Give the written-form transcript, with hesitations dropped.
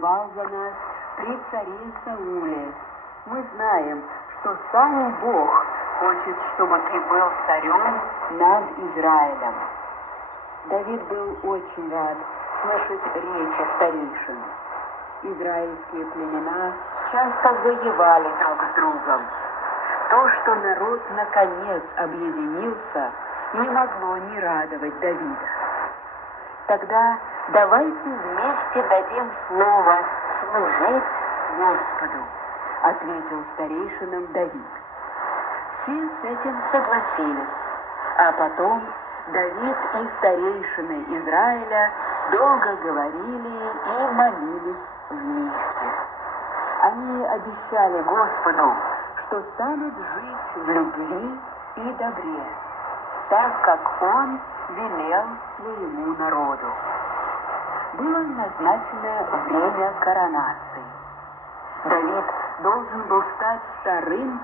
воевал за нас при царе Сауле. Мы знаем, что сам Бог хочет, чтобы ты был царем над Израилем». Давид был очень рад слышать речи старейшин. Израильские племена часто воевали друг с другом. То, что народ наконец объединился, не могло не радовать Давида. «Тогда давайте вместе дадим слово служить Господу», — ответил старейшинам Давид. Все с этим согласились, а потом Давид и старейшины Израиля долго говорили и молились вместе. Они обещали Господу, что станут жить в любви и добре, так как Он велел своему народу. Было назначено время коронации. Давид должен был стать вторым